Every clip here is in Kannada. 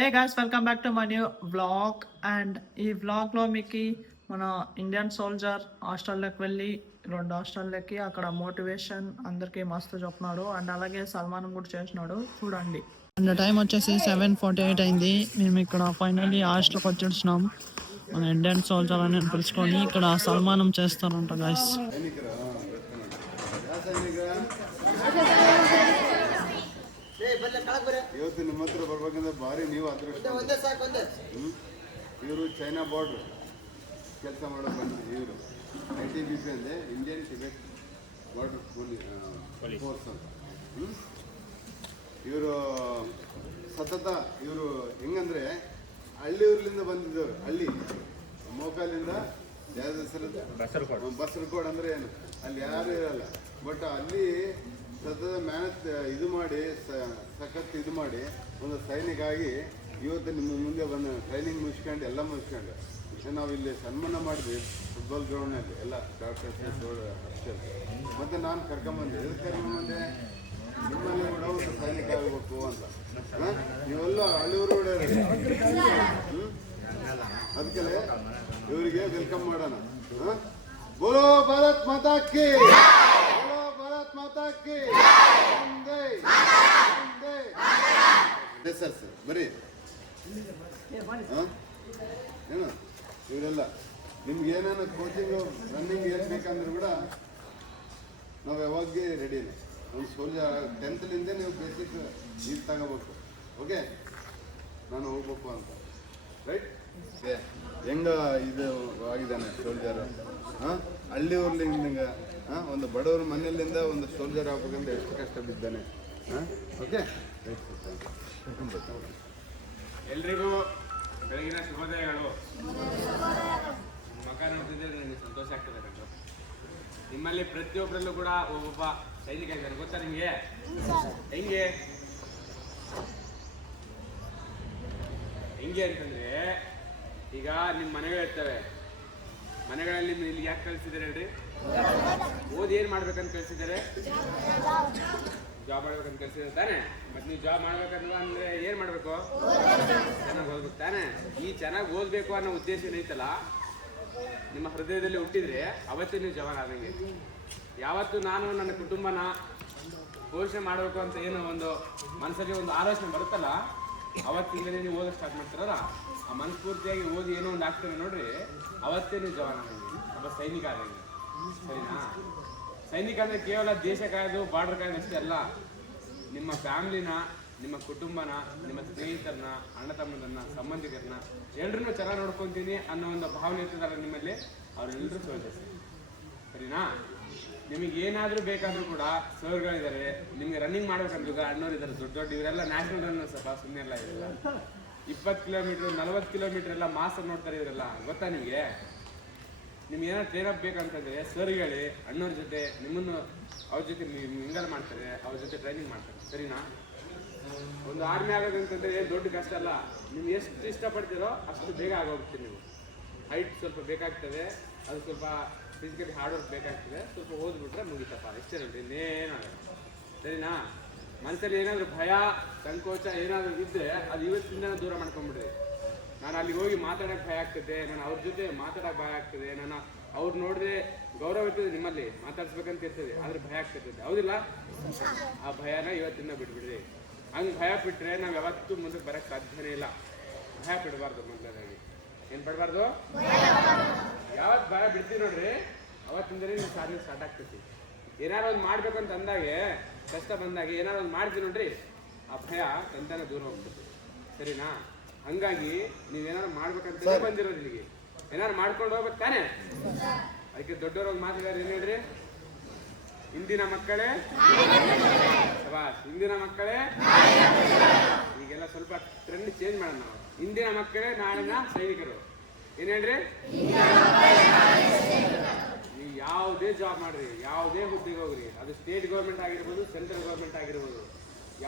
A guys welcome back to my new vlog. And ఈ వ్లాగ్లో మీకు మన ఇండియన్ సోల్జర్ హాస్టల్లోకి వెళ్ళి 2 హాస్టల్లోకి అక్కడ మోటివేషన్ అందరికీ మస్తు చెప్తున్నాడు. అండ్ అలాగే సల్మాన్ కూడా చేసినాడు, చూడండి. అండ్ టైం వచ్చేసి 7:48 అయింది. మేము ఇక్కడ ఫైనల్లీ హాస్టల్కి వచ్చేసినాం. మన ఇండియన్ సోల్జర్ అని పిలుచుకొని ఇక్కడ సల్మానం చేస్తారంట గాయస్. ಇವತ್ತು ನಿಮ್ಮ ಹತ್ರ ಬರ್ಬೇಕಂದ್ರೆ ಭಾರಿ ನೀವು ಅದೃಷ್ಟ. ಇವರು ಚೈನಾ ಬಾರ್ಡ್ರ್ ಕೆಲಸ ಮಾಡೋಕೆ ಬಂದಿದ್ರು. ಇವರು ITBP ಅಂದರೆ ಇಂಡಿಯನ್ ಟಿಬೆಟ್ ಬಾರ್ಡರ್ ಫೋರ್ಸ್ ಅಂತ. ಇವರು ಸತತ ಇವರು ಹೆಂಗಂದ್ರೆ ಹಳ್ಳಿ ಊರ್ಲಿಂದ ಬಂದಿದ್ದವರು. ಹಳ್ಳಿ ಮೋಕಾಲಿಂದ ಬಸರಕೋಡ್ ಅಂದರೆ ಏನು, ಅಲ್ಲಿ ಯಾರು ಇರಲ್ಲ. ಬಟ್ ಅಲ್ಲಿ ಸತತ ಮೆಹನತ್ ಇದು ಮಾಡಿ ಸಖತ್ ಇದು ಮಾಡಿ ಒಂದು ಸೈನಿಕ ಆಗಿ ಇವತ್ತು ನಿಮ್ಮ ಮುಂದೆ ಬಂದ ಟ್ರೈನಿಂಗ್ ಮುಗಿಸ್ಕೊಂಡು ಎಲ್ಲ ಮುಗಿಸ್ಕೊಂಡು ನಾವು ಇಲ್ಲಿ ಸನ್ಮಾನ ಮಾಡಿದ್ವಿ ಫುಟ್ಬಾಲ್ ಗ್ರೌಂಡ್ನಲ್ಲಿ ಎಲ್ಲ ಡಾಕ್ಟರ್ ಅಷ್ಟೇ. ಮತ್ತು ನಾನು ಕರ್ಕೊಂಬಂದೆ. ಎದಕ್ಕೆ ಕರ್ಕೊಂಬಂದೆ, ನಿಮ್ಮಲ್ಲಿ ಕೂಡ ಒಂದು ಸೈನಿಕ ಆಗಬೇಕು ಅಂತ. ನೀವೆಲ್ಲ ಹಳ್ಳಿಯವರು ಕೂಡ ಅದಕ್ಕೆ ಇವರಿಗೆ ವೆಲ್ಕಮ್ ಮಾಡೋಣ. ಬೋಲೋ ಭಾರತ್ ಮಾತಾ ಕಿ, ಬೋಲೋ ಭಾರತ್ ಮಾತಾ ಕಿ. ಸರ್ ಬರೀ ಏನು ಇವರೆಲ್ಲ ನಿಮ್ಗೆ ಏನೇನು ಕೋಚಿಂಗು ರನ್ನಿಂಗ್ ಏನು ಬೇಕಂದ್ರೆ ಕೂಡ ನಾವು ಯಾವಾಗೇ ರೆಡಿನೇ. ಒಂದು ಸೋಲ್ಜರ್ 10th ನೀವು ಬೇಸಿಕ್ ಇದು ತಗೋಬೇಕು. ಓಕೆ, ನಾನು ಹೋಗ್ಬೇಕು ಅಂತ, ರೈಟ್? ಹೆಂಗ ಇದು ಆಗಿದ್ದಾನೆ ಸೋಲ್ಜರ್. ಹಳ್ಳಿ ಊರ್ಲಿಂದ ಒಂದು ಬಡವ್ರ ಮನೆಯಲ್ಲಿಂದ ಒಂದು ಸೋಲ್ಜರ್ ಆಗ್ಬೇಕಂದ್ರೆ ಎಷ್ಟು ಕಷ್ಟ ಬಿದ್ದಾನೆ. ಓಕೆ, ಎಲ್ರಿಗೂ ಬೆಳಗಿನ ಶುಭೋದಯಗಳು. ಮಕ ನೋಡ್ತಿದ್ರೆ ನನಗೆ ಸಂತೋಷ ಆಗ್ತದೆ ಕಂಡು. ನಿಮ್ಮಲ್ಲಿ ಪ್ರತಿಯೊಬ್ಬರಲ್ಲೂ ಕೂಡ ಒಬ್ಬೊಬ್ಬ ಸೈನಿಕ ಇದ್ದಾರೆ, ಗೊತ್ತಾ ನಿಮಗೆ? ಹೆಂಗೆ ಅಂತಂದ್ರೆ, ಈಗ ನಿಮ್ಮ ಮನೆಗಳಿರ್ತವೆ. ಮನೆಗಳಲ್ಲಿ ಇಲ್ಲಿ ಯಾಕೆ ಕಳಿಸಿದ್ದಾರೆ ಹೇಳ್ರಿ? ಓದಿ ಏನ್ ಮಾಡ್ಬೇಕಂತ ಕಳಿಸಿದ್ದಾರೆ? ಜಾಬ್ ಮಾಡ್ಬೇಕಂತ ಕಳಿಸಿದ್ದಾರೆ ತಾನೆ. ಮತ್ತೆ ನೀವು ಜಾಬ್ ಮಾಡ್ಬೇಕನ್ನುವ ಅಂದ್ರೆ ಏನ್ ಮಾಡ್ಬೇಕು? ಚೆನ್ನಾಗಿ ಓದ್ಬೇಕು ತಾನೆ. ಈ ಚೆನ್ನಾಗಿ ಓದ್ಬೇಕು ಅನ್ನೋ ಉದ್ದೇಶ ಏನೈತಲ್ಲ ನಿಮ್ಮ ಹೃದಯದಲ್ಲಿ ಹುಟ್ಟಿದ್ರೆ ಅವತ್ತೇ ನೀವು ಜವಾನ್ ಆದಂಗೆ. ಯಾವತ್ತು ನಾನು ನನ್ನ ಕುಟುಂಬನ ಪೋಷಣೆ ಮಾಡಬೇಕು ಅಂತ ಏನೋ ಒಂದು ಮನಸ್ಸಲ್ಲಿ ಒಂದು ಆಲೋಚನೆ ಬರುತ್ತಲ್ಲ, ಅವತ್ತಿಂದಲೇ ನೀವು ಓದೋಕೆ ಸ್ಟಾರ್ಟ್ ಮಾಡ್ತಾರಲ್ಲ, ಆ ಮನಸ್ಫೂರ್ತಿಯಾಗಿ ಓದಿ ಏನೋ ಒಂದು ಆಗ್ತದೆ ನೋಡ್ರಿ, ಅವತ್ತೇ ನೀವು ಜವಾನ್ ಆದಂಗೆ, ಒಬ್ಬ ಸೈನಿಕ ಆದಂಗೆ. ಸರಿನಾ? ಸೈನಿಕ ಅಂದರೆ ಕೇವಲ ದೇಶ ಕಾಯೋದು, ಬಾರ್ಡರ್ ಕಾಯೋದು ಅಷ್ಟೇ ಅಲ್ಲ. ನಿಮ್ಮ ಫ್ಯಾಮಿಲಿನ, ನಿಮ್ಮ ಕುಟುಂಬನ, ನಿಮ್ಮ ಸ್ನೇಹಿತರನ್ನ, ಅಣ್ಣ ತಮ್ಮದನ್ನ, ಸಂಬಂಧಿಕರನ್ನ ಎಲ್ಲರನ್ನೂ ಚೆನ್ನಾಗಿ ನೋಡ್ಕೊತೀನಿ ಅನ್ನೋ ಒಂದು ಭಾವನೆ ಇರ್ತದಲ್ಲ ನಿಮ್ಮಲ್ಲಿ, ಅವರೆಲ್ಲರೂ ಸೋಲ್ಜರ್ಸ್. ಸರಿನಾ? ನಿಮಗೆ ಏನಾದರೂ ಬೇಕಾದರೂ ಕೂಡ ಸರ್ಗಳಿದ್ದಾರೆ. ನಿಮಗೆ ರನ್ನಿಂಗ್ ಮಾಡ್ಬೇಕಂದ್ರೆ ಅಣ್ಣವ್ರು ಇದ್ದಾರೆ, ದೊಡ್ಡ ದೊಡ್ಡ ಇವರೆಲ್ಲ ನ್ಯಾಷನಲ್ ರನ್ ಸ್ವಲ್ಪ ಸುಮ್ಮನೆ ಎಲ್ಲ ಇರಲ್ಲ. 20 ಕಿಲೋಮೀಟರ್ 40 ಕಿಲೋಮೀಟರ್ ಎಲ್ಲ ಮಾಸ ನೋಡ್ತಾರೆ ಇವರೆಲ್ಲ, ಗೊತ್ತಾ ನಿಮಗೆ? ನಿಮ್ಗೆ ಏನಾದ್ರು ಟ್ರೈನಪ್ ಬೇಕಂತಂದ್ರೆ ಸರ್ಗಳೇ ಅಣ್ಣವ್ರ ಜೊತೆ ನಿಮ್ಮನ್ನು ಅವ್ರ ಜೊತೆ ಮಿಂಗಲ್ ಮಾಡ್ತಾರೆ, ಅವ್ರ ಜೊತೆ ಟ್ರೈನಿಂಗ್ ಮಾಡ್ತಾರೆ. ಸರಿನಾ? ಒಂದು ಆರ್ಮಿ ಆಗೋದಂತಂದ್ರೆ ಏನು ದೊಡ್ಡ ಕಷ್ಟ ಅಲ್ಲ. ನೀವು ಎಷ್ಟು ಇಷ್ಟಪಡ್ತೀರೋ ಅಷ್ಟು ಬೇಗ ಆಗೋಗ್ತೀರಿ. ನೀವು ಹೈಟ್ ಸ್ವಲ್ಪ ಬೇಕಾಗ್ತದೆ, ಅದು ಸ್ವಲ್ಪ ಫಿಸಿಕಲಿ ಹಾರ್ಡ್ ವರ್ಕ್ ಬೇಕಾಗ್ತದೆ, ಸ್ವಲ್ಪ ಓದ್ಬಿಟ್ರೆ ಮುಗಿತಪ್ಪ, ಇಷ್ಟೇ ನೋಡಿ, ಇನ್ನೇನಾಗಲ್ಲ. ಸರಿನಾ? ಮನಸ್ಸಲ್ಲಿ ಏನಾದರೂ ಭಯ, ಸಂಕೋಚ ಏನಾದರೂ ಇದ್ದರೆ ಅದು ಇವತ್ತಿಂದ ದೂರ ಮಾಡ್ಕೊಂಡ್ಬಿಡ್ರಿ. ನಾನು ಅಲ್ಲಿ ಹೋಗಿ ಮಾತಾಡೋಕ್ಕೆ ಭಯ ಆಗ್ತದೆ, ನಾನು ಅವ್ರ ಜೊತೆ ಮಾತಾಡೋಕೆ ಭಯ ಆಗ್ತದೆ, ನಾನು ಅವ್ರು ನೋಡಿದ್ರೆ ಗೌರವ ಇರ್ತದೆ, ನಿಮ್ಮಲ್ಲಿ ಮಾತಾಡ್ಸ್ಬೇಕಂತ ಇರ್ತದೆ, ಆದರೆ ಭಯ ಆಗ್ತಿರ್ತದೆ, ಹೌದಿಲ್ಲ? ಆ ಭಯನ ಇವತ್ತಿಂದ ಬಿಟ್ಬಿಡ್ರಿ. ಹಂಗೆ ಭಯ ಬಿಟ್ಟರೆ ನಾವು ಯಾವತ್ತೂ ಮುಂದಕ್ಕೆ ಬರೋಕ್ಕೆ ಸಾಧ್ಯನೇ ಇಲ್ಲ. ಭಯ ಬಿಡಬಾರ್ದು. ಮೊದಲನೇದಾಗಿ ಏನು ಬಿಡಬಾರ್ದು? ಯಾವತ್ತು ಭಯ ಬಿಡ್ತೀವಿ ನೋಡ್ರಿ, ಅವತ್ತಿಂದಲೇ ನೀವು ಸಾಧನೆ ಸ್ಟಾರ್ಟ್ ಆಗ್ತೈತಿ. ಏನಾರು ಒಂದು ಮಾಡ್ಬೇಕಂತ ಅಂದಾಗೆ, ಕಷ್ಟ ಬಂದಾಗ ಏನಾರು ಒಂದು ಮಾಡ್ತೀವಿ ನೋಡ್ರಿ, ಆ ಭಯ ತಂತಾನೆ ದೂರ ಹೋಗ್ತದೆ. ಸರಿನಾ? ಹಂಗಾಗಿ ನೀವೇನಾರು ಮಾಡ್ಬೇಕಂತ ಬಂದಿರೋದು, ಇಲ್ಲಿಗೆ ಏನಾರು ಮಾಡ್ಕೊಂಡು ಹೋಗ್ಬೇಕು ತಾನೆ. ಅದಕ್ಕೆ ದೊಡ್ಡವರು ಒಂದು ಮಾತಿದ್ದಾರೆ, ಏನು ಹೇಳ್ರಿ? ಇಂದಿನ ಮಕ್ಕಳೇ ಶಬಾಷ್, ಇಂದಿನ ಮಕ್ಕಳೇ. ಈಗೆಲ್ಲ ಸ್ವಲ್ಪ ಟ್ರೆಂಡ್ ಚೇಂಜ್ ಮಾಡೋಣ ನಾವು. ಇಂದಿನ ಮಕ್ಕಳೇ ನಾಳಿನ ಸೈನಿಕರು. ಏನು ಹೇಳ್ರಿ? ನೀವು ಯಾವುದೇ ಜಾಬ್ ಮಾಡ್ರಿ, ಯಾವುದೇ ಹುದ್ದೆಗೆ ಹೋಗ್ರಿ, ಅದು ಸ್ಟೇಟ್ ಗೌರ್ಮೆಂಟ್ ಆಗಿರ್ಬೋದು, ಸೆಂಟ್ರಲ್ ಗೌರ್ಮೆಂಟ್ ಆಗಿರ್ಬೋದು,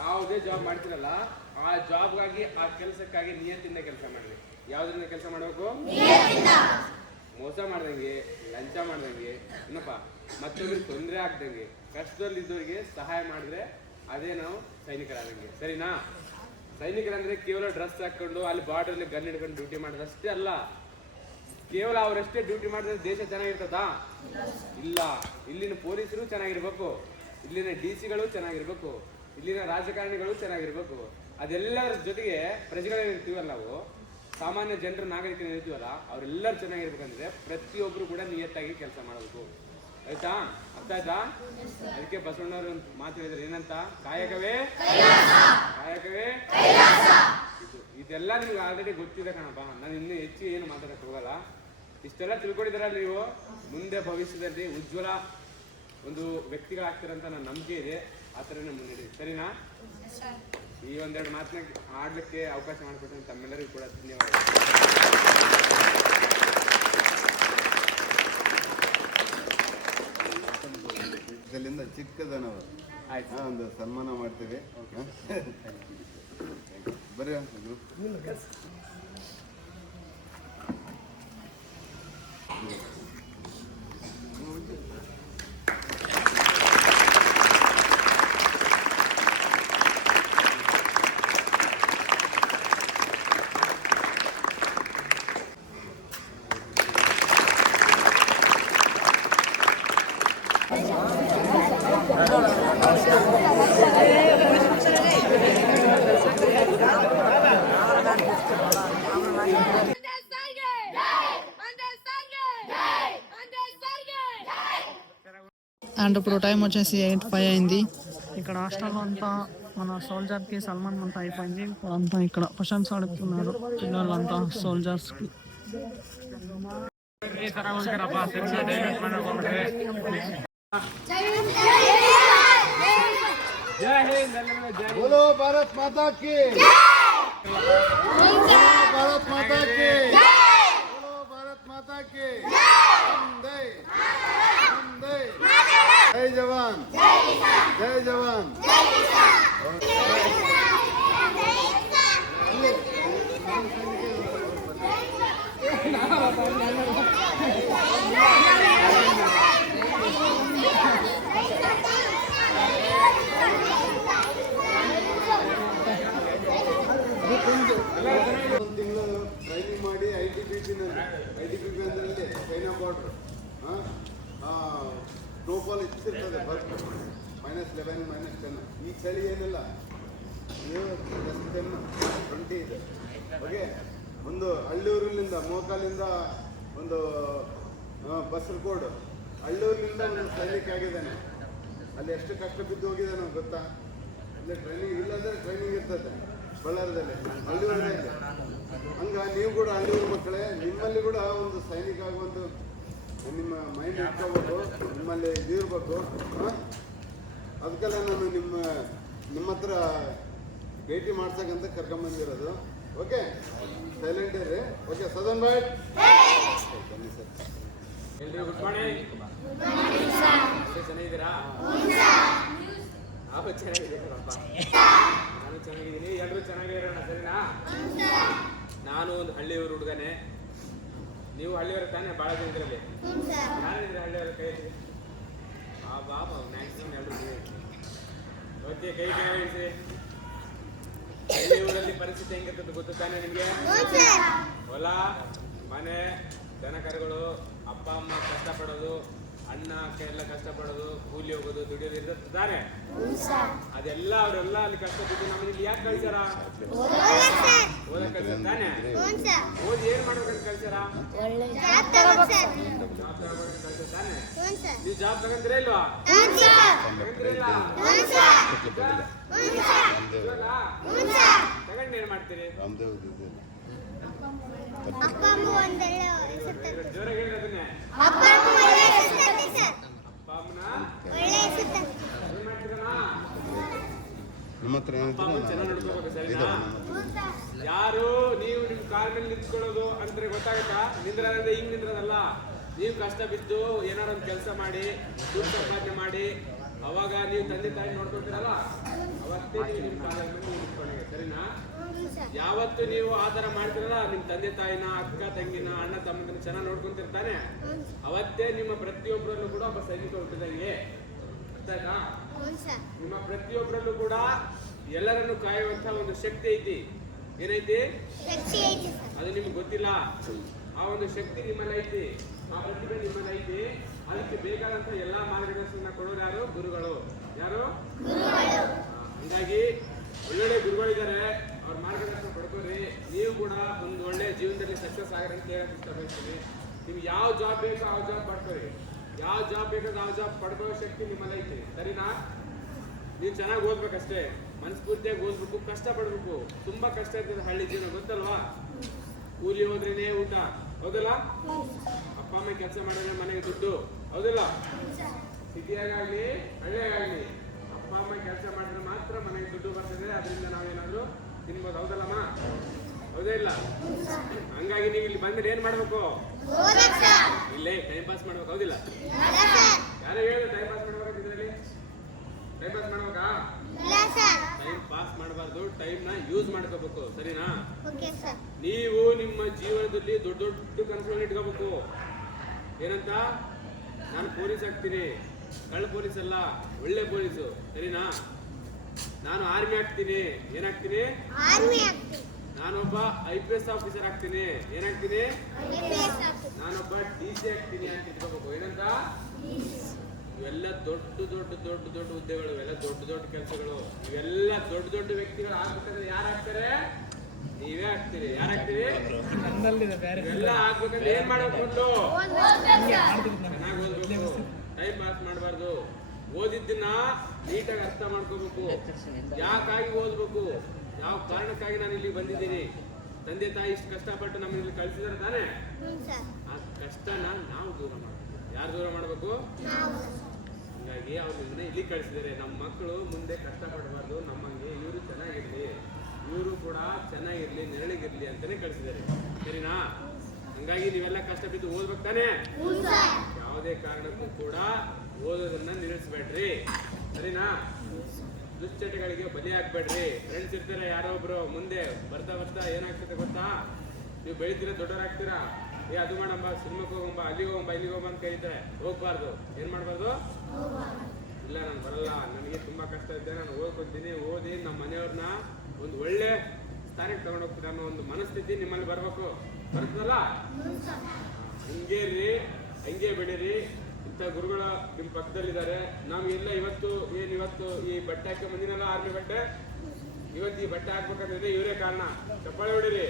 ಯಾವುದೇ ಜಾಬ್ ಮಾಡ್ತಿರಲ್ಲ ಆ ಜಾಬ್ಗಾಗಿ, ಆ ಕೆಲಸಕ್ಕಾಗಿ ನಿಯತ್ತಿಂದ ಕೆಲಸ ಮಾಡ್ರಿ. ಯಾವುದರಿಂದ ಕೆಲಸ ಮಾಡಬೇಕು? ಮೋಸ ಮಾಡ್ದಂಗೆ, ಲಂಚ ಮಾಡ್ದಂಗೆ, ಏನಪ್ಪ ಮತ್ತೊಬ್ಬರಿಗೆ ತೊಂದರೆ ಆಗ್ದಂಗೆ, ಕಷ್ಟದಲ್ಲಿದ್ದವರಿಗೆ ಸಹಾಯ ಮಾಡಿದ್ರೆ ಅದೇ ನಾವು ಸೈನಿಕರಾದಂಗೆ. ಸರಿನಾ? ಸೈನಿಕರಂದ್ರೆ ಕೇವಲ ಡ್ರೆಸ್ ಹಾಕೊಂಡು ಅಲ್ಲಿ ಬಾರ್ಡರ್ಲಿ ಗನ್ ಹಿಡ್ಕೊಂಡು ಡ್ಯೂಟಿ ಮಾಡೋದಷ್ಟೇ ಅಲ್ಲ. ಕೇವಲ ಅವರಷ್ಟೇ ಡ್ಯೂಟಿ ಮಾಡಿದ್ರೆ ದೇಶ ಚೆನ್ನಾಗಿರ್ತದಾ? ಇಲ್ಲ. ಇಲ್ಲಿನ ಪೊಲೀಸರು ಚೆನ್ನಾಗಿರ್ಬೇಕು, ಇಲ್ಲಿನ DC ಗಳು ಚೆನ್ನಾಗಿರ್ಬೇಕು, ಇಲ್ಲಿನ ರಾಜಕಾರಣಿಗಳು ಚೆನ್ನಾಗಿರ್ಬೇಕು. ಅದೆಲ್ಲರ ಜೊತೆಗೆ ಪ್ರಜೆಗಳೇನಿರ್ತೀವಲ್ಲ, ನಾವು ಸಾಮಾನ್ಯ ಜನರು ನಾಗರಿಕರು ಇರ್ತೀವಲ್ಲ, ಅವರೆಲ್ಲರೂ ಚೆನ್ನಾಗಿರ್ಬೇಕಂದ್ರೆ ಪ್ರತಿಯೊಬ್ರು ಕೂಡ ನಿಯತ್ತಾಗಿ ಕೆಲಸ ಮಾಡಬೇಕು. ಆಯ್ತಾ? ಅರ್ಥ ಆಯ್ತಾ? ಅದಕ್ಕೆ ಬಸವಣ್ಣವರು ಒಂದು ಮಾತು ಹೇಳಿದ್ರು, ಏನಂತ? ಕಾಯಕವೇ ಕಾಯಕವೇ ಇದೆಲ್ಲ ನಿಮ್ಗೆ ಆಲ್ರೆಡಿ ಗೊತ್ತಿದೆ ಕಣಪ್ಪ. ನಾನು ಇನ್ನೂ ಹೆಚ್ಚು ಏನು ಮಾತಾಡಕ್ಕೆ ಹೋಗಲ್ಲ. ಇಷ್ಟೆಲ್ಲ ತಿಳ್ಕೊಂಡಿದ್ದೀರಲ್ಲ ನೀವು, ಮುಂದೆ ಭವಿಷ್ಯದಲ್ಲಿ ಉಜ್ವಲ ಒಂದು ವ್ಯಕ್ತಿಗಳಾಗ್ತೀರಂತ ನನ್ನ ನಂಬಿಕೆ ಇದೆ. ಆ ಥರನೇ ಮುನ್ನಡೆ. ಸರಿನಾ? ಈ ಒಂದೆರಡು ಮಾತನ್ನ ಆಡ್ಲಿಕ್ಕೆ ಅವಕಾಶ ಮಾಡಿಕೊಟ್ಟು ತಮ್ಮೆಲ್ಲರಿಗೂ ಕೂಡ ಧನ್ಯವಾದ. ಇದರಿಂದ ಚಿಕ್ಕದನವ ಆಯ್ತು, ಒಂದು ಸನ್ಮಾನ ಮಾಡ್ತೀವಿ. ಬರ್ರಿ అండ్ ఇప్పుడు టైం వచ్చేసి 8:05 అయింది. ఇక్కడ హాస్టల్ అంతా మన సోల్జర్కి సల్మాన్ అంతా అయిపోయింది. ఇప్పుడంతా ఇక్కడ క్వశ్చన్స్ అడుగుతున్నారు పిల్లలంతా సోల్జర్స్కి. ಜೈ ಹಿಂದ್, ಎಲ್ಲರಿಗೂ ಜೈ ಹಿಂದ್. बोलो भारत माता की, बोलो भारत माता की, बोलो भारत माता की, वंदे वंदे, जय जवान जय जवान. ಒಂದು ತಿಂಗಳು ಟ್ರೈನಿಂಗ್ ಮಾಡಿ ITBP ಅಂದ್ರೆ ಚೈನಾ ಬಾರ್ಡ್ರ್ ಸ್ನೋಫಾಲ್ ಹೆಚ್ಚಿರ್ತದೆ, ಬರ್ಫ್ -11 -10. ಈ ಚಳಿ ಏನಿಲ್ಲ, +10 20 ಇದೆ. ಓಕೆ, ಒಂದು ಹಳ್ಳೂರಿನಿಂದ ಮೋಕಾಲಿಂದ ಒಂದು ಬಸರಕೋಡು, ಹಳ್ಳೂರಿನಿಂದ ಒಂದು ಸೈನಿಕ ಆಗಿದ್ದಾನೆ. ಅಲ್ಲಿ ಎಷ್ಟು ಕಷ್ಟ ಬಿದ್ದು ಹೋಗಿದ್ದಾನೆ ಗೊತ್ತಾ? ಅಲ್ಲಿ ಟ್ರೈನಿಂಗ್ ಇಲ್ಲಂದ್ರೆ ಟ್ರೈನಿಂಗ್ ಇರ್ತದೆ ಬಳ್ಳಾರದಲ್ಲಿ, ಹಳ್ಳಿಯೂರಿನಲ್ಲಿ. ಹಂಗ ನೀವು ಕೂಡ ಹಳ್ಳಿಯೂರು ಮಕ್ಕಳೇ, ನಿಮ್ಮಲ್ಲಿ ಕೂಡ ಒಂದು ಸೈನಿಕ ಆಗುವಂಥ ನಿಮ್ಮ ಮೈಂಡ್ ಇಟ್ಕೋಬೇಕು, ನಿಮ್ಮಲ್ಲಿ ಇದಿರ್ಬೇಕು. ಅದಕ್ಕೆಲ್ಲ ನಾನು ನಿಮ್ಮ ಹತ್ರ ಭೇಟಿ ಮಾಡ್ಸಕ್ಕಂತ ಕರ್ಕೊಂಬಂದಿರೋದು. ಓಕೆ, ಸೈಲೆಂಟ್ ಇರ್ರಿ. ಓಕೆ, ಸದನ್ ಬಾಯ್. ಬನ್ನಿ ಸರ್. ಎಲ್ರಿಗೂ ಗುಡ್ ಮಾರ್ನಿಂಗ್. ಚೆನ್ನಾಗಿದ್ದೀರಾ? ನಾವು ಚೆನ್ನಾಗಿದ್ದೀರಪ್ಪ, ನಾನು ಚೆನ್ನಾಗಿದ್ದೀನಿ. ಎಲ್ಲರೂ ಚೆನ್ನಾಗಿರೋಣ, ಸರಿನಾ? ನಾನು ಒಂದು ಹಳ್ಳಿಯವರು ಹುಡುಗನೇ. ನೀವು ಹಳ್ಳಿಯವರು ತಾನೇ? ಭಾಳ ಜನ ಇದರಲ್ಲಿ ಯಾರಿದ್ರೆ ಹಳ್ಳಿಯವ್ರ ಕೈ ಬಾಬಾ ಮ್ಯಾಕ್ಸಿಮಮ್ ಎಲ್ಲರೂ. ಓಕೆ, ಕೈ ಇಳಿಸಿ. ಹಳ್ಳಿ ಊರಲ್ಲಿ ಪರಿಸ್ಥಿತಿ ಹೆಂಗಿರ್ತದೆ ಗೊತ್ತು ತಾನೆ ನಿಮಗೆ? ಹೊಲ ಮನೆ, ದನ ಕರುಗಳು, ಅಪ್ಪ ಅಮ್ಮ ಕಷ್ಟಪಡೋದು, ಅಣ್ಣ ಅಕ್ಕ ಎಲ್ಲ ಕಷ್ಟಪಡೋದು, ಕೂಲಿ ಹೋಗೋದು, ದುಡಿಯೋದು ಇರ್ತದೆ ತಾನೆ? ಅದೆಲ್ಲ ಅವರೆಲ್ಲ ಅಲ್ಲಿ ಕಷ್ಟ ಬಿದ್ದು ನಮ್ಮಲ್ಲಿ ಇಲ್ಲಿ ಯಾಕೆ ಕಳ್ಸಾರ? ಓದಕ್ಕೆ ಕಳ್ಸಾರ ತಾನೆ? ಓದಿ ಏನ್ ಮಾಡ್ಬೇಕಂತ ಕಳ್ಸಾರ? ಜಾಬ್ ತಗೋಬೇಕಂತ ಕಳ್ಸಾರ ತಾನೆ? ನೀವು ಜಾಬ್ ತಗೊಂತೀರಾ ಇಲ್ವಾ? ತಗೊಂತೀರಿಲ್ಲ? ತಗೊಂಡು ಏನ್ ಮಾಡ್ತೀರಿ? ಜೋರಾಗಿ ಹೇಳಿ ಅದನ್ನೇ. ಅಪ್ಪ ಅಮ್ಮನ ಚೆನ್ನಾಗಿ ನೋಡ್ಕೋಬೇಕು, ಸರಿನಾ? ಯಾರು ನೀವು ನಿಮ್ ಕಾಲ್ ಮೇಲೆ ನಿಂತ್ಕೊಳ್ಳೋದು ಅಂದ್ರೆ ಗೊತ್ತಾಗತ್ತಾ? ನಿಂದ್ರಂದ್ರೆ ಹಿಂಗ್ ನಿಂದ್ರದಲ್ಲ. ನೀವು ಕಷ್ಟ ಬಿದ್ದು ಏನಾರ ಒಂದು ಕೆಲಸ ಮಾಡಿ ದುಡ್ಡು ಸಂಪಾದನೆ ಮಾಡಿ ಅವಾಗ ನೀವು ತಂದೆ ತಾಯಿ ನೋಡ್ಕೊಳ್ತೀರಲ್ಲ, ಅವತ್ತೇ ನೀವು ನಿಮ್ ಕಾಲ ಮೇಲೆ ನೀವು ನಿಂತ್ಕೊಳ್ಳಿ, ಸರಿನಾ? ಯಾವತ್ತು ನೀವು ಆ ಥರ ಮಾಡ್ತಿರಲ್ಲ, ನಿಮ್ಮ ತಂದೆ ತಾಯಿನ, ಅಕ್ಕ ತಂಗಿನ, ಅಣ್ಣ ತಮ್ಮನ ಚೆನ್ನಾಗಿ ನೋಡ್ಕೊಂತಿರ್ತಾನೆ, ಅವತ್ತೇ ನಿಮ್ಮ ಪ್ರತಿಯೊಬ್ಬರಲ್ಲೂ ಕೂಡ ಒಬ್ಬ ಸೈನಿಕ ಹುಟ್ಟಿದಂಗೆ. ಅರ್ಥಾಯ್ತಾ? ನಿಮ್ಮ ಪ್ರತಿಯೊಬ್ಬರಲ್ಲೂ ಕೂಡ ಎಲ್ಲರನ್ನು ಕಾಯುವಂತ ಒಂದು ಶಕ್ತಿ ಐತಿ. ಏನೈತಿ? ಶಕ್ತಿ ಐತಿ ಸರ್. ಅದು ನಿಮ್ಗೆ ಗೊತ್ತಿಲ್ಲ. ಆ ಒಂದು ಶಕ್ತಿ ನಿಮ್ಮಲ್ಲಿ ಐತಿ, ಆ ಪ್ರತಿಭೆ ನಿಮ್ಮಲ್ಲಿ ಐತಿ. ಅದಕ್ಕೆ ಬೇಕಾದಂತ ಎಲ್ಲಾ ಮಾರ್ಗದರ್ಶನ ಕೊಡೋರು ಯಾರು? ಗುರುಗಳು. ಯಾರು? ಹಂಗಾಗಿ ಒಳ್ಳೊಳ್ಳೆ ಗುರುಗಳಿದ್ದಾರೆ, ಅವ್ರ ಮಾರ್ಗದರ್ಶನ ಪಡ್ಕೋರಿ. ನೀವು ಕೂಡ ಒಂದು ಒಳ್ಳೆ ಜೀವನದಲ್ಲಿ ಸಕ್ಸಸ್ ಆಗ್ರಿ ಅಂತ ಹೇಳಕ್ ಇಷ್ಟಪಡ್ತೀನಿ. ನಿಮ್ಗೆ ಯಾವ ಜಾಬ್ ಬೇಕೋ ಆ ಜಾಬ್ ಪಡ್ಕೋರಿ. ಯಾವ ಜಾಬ್ ಬೇಕಾದ ಆ ಜಾಬ್ ಪಡ್ಕೊಳ್ಳೋ ಶಕ್ತಿ ನಿಮ್ಮಲ್ಲಿ ಐತಿ. ಸರಿನಾ? ನೀವು ಚೆನ್ನಾಗಿ ಓದ್ಬೇಕಷ್ಟೇ, ಮನಸ್ಫೂರ್ತಿಯಾಗಿ ಓದ್ಬೇಕು, ಕಷ್ಟ ಪಡ್ಬೇಕು. ತುಂಬಾ ಕಷ್ಟ ಇರ್ತದೆ ಹಳ್ಳಿ ಜೀವನ, ಗೊತ್ತಲ್ವಾ? ಕೂಲಿ ಹೋದ್ರೇನೆ ಊಟ, ಹೌದಲ್ಲ? ಅಪ್ಪ ಅಮ್ಮ ಕೆಲಸ ಮಾಡಿದ್ರೆ ಮನೆಗೆ ದುಡ್ಡು, ಹೌದಿಲ್ಲ? ಸಿಟಿಯಾಗಲಿ ಹಳ್ಳಿಯಾಗಲಿ ಅಪ್ಪ ಅಮ್ಮ ಕೆಲಸ ಮಾಡಿದ್ರೆ ಮಾತ್ರ ಮನೆಗೆ ದುಡ್ಡು ಬರ್ತದೆ. ಅದರಿಂದ ನಾವೇನಾದ್ರೂ ತಿನ್ಬೋದು, ಹೌದಲ್ಲಮ್ಮ? ಹೌದೇ ಇಲ್ಲ? ಹಂಗಾಗಿ ನೀವು ಇಲ್ಲಿ ಬಂದ್ರೆ ಏನ್ ಮಾಡ್ಬೇಕು? ಇಲ್ಲೇ ಟೈಮ್ ಪಾಸ್ ಮಾಡ್ಬೇಕು, ಹೌದಿಲ್ಲ? ಯಾರೋ ಹೇಳಿದ್ರು ಟೈಮ್ ಪಾಸ್ ಮಾಡ್ಬೇಕು. ಇದ್ರಲ್ಲಿ ಟೈಮ್ ಪಾಸ್ ಮಾಡ್ಬೇಕಾ? ಟೈಮ್ ಪಾಸ್ ಮಾಡಬಾರ್ದು, ಟೈಮ್ ನ ಯೂಸ್ ಮಾಡ್ಕೋಬೇಕು. ಸರಿನಾ? ನೀವು ನಿಮ್ಮ ಜೀವನದಲ್ಲಿ ದೊಡ್ಡ ದೊಡ್ಡ ಕನಸುಗಳನ್ನ ಇಟ್ಕೋಬೇಕು. ಏನಂತ? ನಾನು ಪೊಲೀಸ್ ಆಗ್ತೀನಿ, ಕಳ್ಳ ಪೊಲೀಸ್ ಅಲ್ಲ, ಒಳ್ಳೆ ಪೊಲೀಸು. ಸರಿನಾ? ನಾನು ಆರ್ಮಿ ಆಗ್ತೀನಿ. ಏನಾಗ್ತೀನಿ? ನಾನೊಬ್ಬ IPS ಆಫೀಸರ್ ಆಗ್ತೀನಿ. ಏನಾಗ್ತೀನಿ? ನಾನೊಬ್ಬ DC ಆಗ್ತೀನಿ ಅಂತ ಇಟ್ಕೋಬೇಕು. ಏನಂತ? ಇವೆಲ್ಲ ದೊಡ್ಡ ದೊಡ್ಡ ದೊಡ್ಡ ದೊಡ್ಡ ಹುದ್ದೆಗಳು, ಇವೆಲ್ಲ ದೊಡ್ಡ ದೊಡ್ಡ ಕೆಲಸಗಳು. ಇವೆಲ್ಲ ದೊಡ್ಡ ದೊಡ್ಡ ವ್ಯಕ್ತಿಗಳು ಆಗ್ಬೇಕಂದ್ರೆ ಯಾರಾಗ್ತಾರೆ? ನೀವೇ ಆಗ್ತೀರಿ. ಯಾರಾಗ್ತೀರಿ? ಇವೆಲ್ಲ ಆಗ್ಬೇಕಂದ್ರೆ ಏನ್ ಮಾಡ್ಬೇಕು? ಮೊದಲು ಚೆನ್ನಾಗಿ ಓದ್ಬೇಕು, ಟೈಮ್ ಪಾಸ್ ಮಾಡಬಾರ್ದು. ಓದಿದ್ದನ್ನ ನೀಟಾಗಿ ಅರ್ಥ ಮಾಡ್ಕೋಬೇಕು. ಯಾಕಾಗಿ ಓದ್ಬೇಕು, ಯಾವ ಕಾರಣಕ್ಕಾಗಿ ನಾನು ಇಲ್ಲಿ ಬಂದಿದ್ದೀನಿ, ತಂದೆ ತಾಯಿ ಇಷ್ಟು ಕಷ್ಟಪಟ್ಟು ನಮ್ಮನ್ನ ಇಲ್ಲಿ ಕಳಿಸಿದಾರೆ ತಾನೇ. ಆ ಕಷ್ಟನ ನಾವು ದೂರ ಮಾಡ್ಬೇಕು. ಯಾರು ದೂರ ಮಾಡ್ಬೇಕು? ಹಂಗಾಗಿ ಅವ್ರನ್ನ ಇಲ್ಲಿ ಕಳಿಸಿದ್ದಾರೆ. ನಮ್ಮ ಮಕ್ಕಳು ಮುಂದೆ ಕಷ್ಟಪಡಬಾರ್ದು, ನಮ್ಮಂಗೆ ಇವರು ಚೆನ್ನಾಗಿರ್ಲಿ, ಇವರು ಕೂಡ ಚೆನ್ನಾಗಿರ್ಲಿ, ನೆರಳಿಗಿರ್ಲಿ ಅಂತಾನೆ ಕಳಿಸಿದ್ದಾರೆ. ಸರಿನಾ? ಹಂಗಾಗಿ ನೀವೆಲ್ಲ ಕಷ್ಟ ಬಿದ್ದು ಓದ್ಬೇಕು ತಾನೆ. ಯಾವುದೇ ಕಾರಣಕ್ಕೂ ಕೂಡ ಓದೋದನ್ನ ನಿಲ್ಲಿಸ್ಬೇಡ್ರಿ. ಸರಿನಾ? ದುಶ್ಚಟಗಳಿಗೆ ಬಲಿ ಆಗ್ಬೇಡ್ರಿ. ಫ್ರೆಂಡ್ಸ್ ಇರ್ತಾರೆ ಯಾರೋ ಒಬ್ರು, ಮುಂದೆ ಬರ್ತಾ ಬರ್ತಾ ಏನಾಗ್ತದೆ ಗೊತ್ತಾ? ನೀವು ಬೆಳಿತೀರ, ದೊಡ್ಡವರಾಗ್ತೀರಾ, ಅದು ಮಾಡಂಬ, ಸಿನಿಮಾಕ್ಕೆ ಹೋಗಂಬ, ಅಲ್ಲಿಗೆ ಹೋಗಂಬ, ಇಲ್ಲಿಗೆ ಹೋಗಂಬ ಅಂತ ಕರೀತಾರೆ. ಹೋಗ್ಬಾರ್ದು. ಏನ್ ಮಾಡ್ಬಾರ್ದು? ಇಲ್ಲ ನಾನು ಬರಲ್ಲ, ನನಗೆ ತುಂಬಾ ಕಷ್ಟ ಇದೆ, ನಾನು ಓದ್ಕೊತೀನಿ, ಓದಿ ನಮ್ಮ ಮನೆಯವ್ರನ್ನ ಒಂದು ಒಳ್ಳೆ ಸ್ಥಾನಕ್ಕೆ ತಗೊಂಡು ಹೋಗ್ತೀನಿ ಅನ್ನೋ ಒಂದು ಮನಸ್ಥಿತಿ ನಿಮ್ಮಲ್ಲಿ ಬರ್ಬೇಕು. ಬರ್ತದಲ್ಲ? ಹಂಗೆ ಇರ್ರಿ, ಹಂಗೆ ಬೆಳೀರಿ. ಇಂಥ ಗುರುಗಳು ನಿಮ್ಮ ಪಕ್ಕದಲ್ಲಿದ್ದಾರೆ. ನಮ್ಗೆಲ್ಲ ಇವತ್ತು ಈ ಬಟ್ಟೆ ಹಾಕಿ ಬಂದಿನಲ್ಲ, ಆರ್ಮಿ ಬಟ್ಟೆ, ಇವತ್ತು ಈ ಬಟ್ಟೆ ಹಾಕ್ಬೇಕಂತಿದ್ರೆ ಇವರೇ ಕಾರಣ. ಚಪ್ಪಾಳೆ ಹೊಡಿರಿ.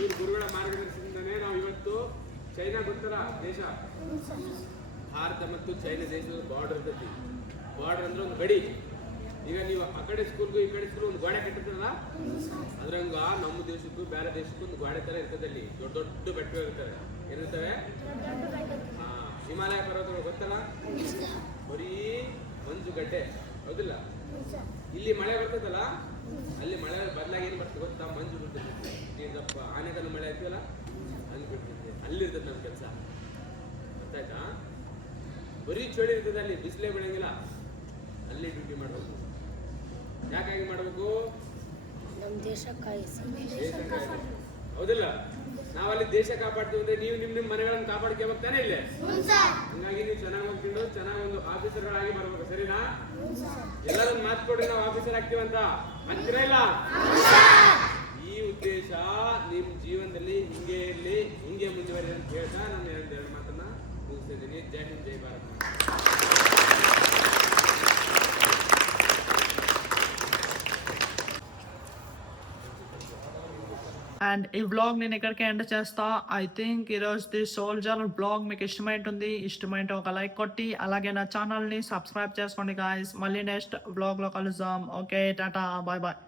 ಇವ್ರ ಗುರುಗಳ ಮಾರ್ಗದರ್ಶನದಿಂದನೇ ನಾವು ಇವತ್ತು, ಚೈನಾ ಗೊತ್ತಲ್ಲ ದೇಶ, ಭಾರತ ಮತ್ತು ಚೈನಾ ದೇಶದ ಬಾರ್ಡರ್ ಇರ್ತೈತಿ. ಬಾರ್ಡರ್ ಅಂದ್ರೆ ಒಂದು ಗಡಿ. ಈಗ ನೀವು ಆ ಕಡೆ ಸ್ಕೂಲ್ಗೂ ಈ ಕಡೆ ಸ್ಕೂಲ್ ಒಂದು ಗೋಡೆ ಕಟ್ಟಿರ್ತಾರಲ್ಲ, ಅದ್ರಂಗ ನಮ್ಮ ದೇಶಕ್ಕೂ ಬೇರೆ ದೇಶಕ್ಕೂ ಒಂದು ಗೋಡೆ ತರ ಇರ್ತದೆ. ಅಲ್ಲಿ ದೊಡ್ಡ ದೊಡ್ಡ ಬೆಟ್ಟಗಳು ಇರ್ತವೆ. ಏನಿರ್ತವೆ? ಹಿಮಾಲಯ ಪರ್ವತಗಳು ಗೊತ್ತಲ್ಲ, ಬರೀ ಮಂಜು ಗಡ್ಡೆ, ಹೌದಿಲ್ಲ? ಇಲ್ಲಿ ಮಳೆ ಬರ್ತದಲ್ಲ, ಅಲ್ಲಿ ಮಳೆ ಬದಲಾಗಿ ಏನ್ ಬರ್ತದೆ ಗೊತ್ತಾ? ಮಂಜು ಬಿಡ್ತಿರ್ತೈತಿ. ನೀರಪ್ಪ ಆನೆಗಲ್ಲ ಮಳೆ ಆಯ್ತಲ್ಲ, ಅಲ್ಲಿ ಬಿಡ್ತಿರ್ತದೆ. ಅಲ್ಲಿರ್ತದೆ ನಮ್ಮ ಕೆಲಸ. ಗೊತ್ತಾಯ್ತಾ? ಬರೀ ಚಳಿ ಇರ್ತದೆ, ಅಲ್ಲಿ ಬಿಸಿಲೇ ಬೆಳಂಗಿಲ್ಲ. ಅಲ್ಲಿ ಡ್ಯೂಟಿ ಮಾಡ್ಬೇಕು. ಯಾಕಾಗಿ ಮಾಡ್ಬೇಕು? ನಮ್ಮ ದೇಶ ಹೌದಿಲ್ಲ? ನಾವಲ್ಲಿ ದೇಶ ಕಾಪಾಡ್ತೀವಿ ಅಂದ್ರೆ ನೀವು ನಿಮ್ಮ ಮನೆಗಳನ್ನು ಕಾಪಾಡ್ಕೋಬೇಕು ತಾನೇ ಇಲ್ಲೇ. ಹಂಗಾಗಿ ನೀವು ಚೆನ್ನಾಗಿ ಹೋಗ್ಕೊಂಡು ಚೆನ್ನಾಗಿ ಒಂದು ಆಫೀಸರ್ಗಳಾಗಿ ಬರ್ಬೇಕು. ಸರಿನಾ? ಎಲ್ಲರೊಂದು ಮಾತು ಕೊಡ್ರಿ, ನಾವು ಆಫೀಸರ್ ಆಗ್ತೀವಂತ ಅಂತೀರಾ ಇಲ್ಲ? ಈ ಉದ್ದೇಶ ನಿಮ್ಮ ಜೀವನದಲ್ಲಿ ಹಿಂಗೆ ಇರಲಿ, ಹಿಂಗೆ ಮುಂದುವರಿಲಿ ಅಂತ ಹೇಳ್ತಾ ನಾನು ಎರಡು ಮಾತನ್ನ ಮುಗಿಸ್ತಿದ್ದೀನಿ. ಜೈ ಹಿಂದ್, ಜೈ ಭಾರತ್. అండ్ ఈ వ్లాగ్ నేను ఎక్కడికి ఎండ్ చేస్తా. ఐ థింక్ ఈరోజు ది సోల్జర్ వ్లాగ్ మీకు ఇష్టమైంటుంది. ఇష్టమైంటే ఒక లైక్ కొట్టి అలాగే నా ఛానల్ని సబ్స్క్రైబ్ చేసుకోండి గాయస్. మళ్ళీ నెక్స్ట్ వ్లాగ్లో కలుద్దాం. Okay, tata, bye bye.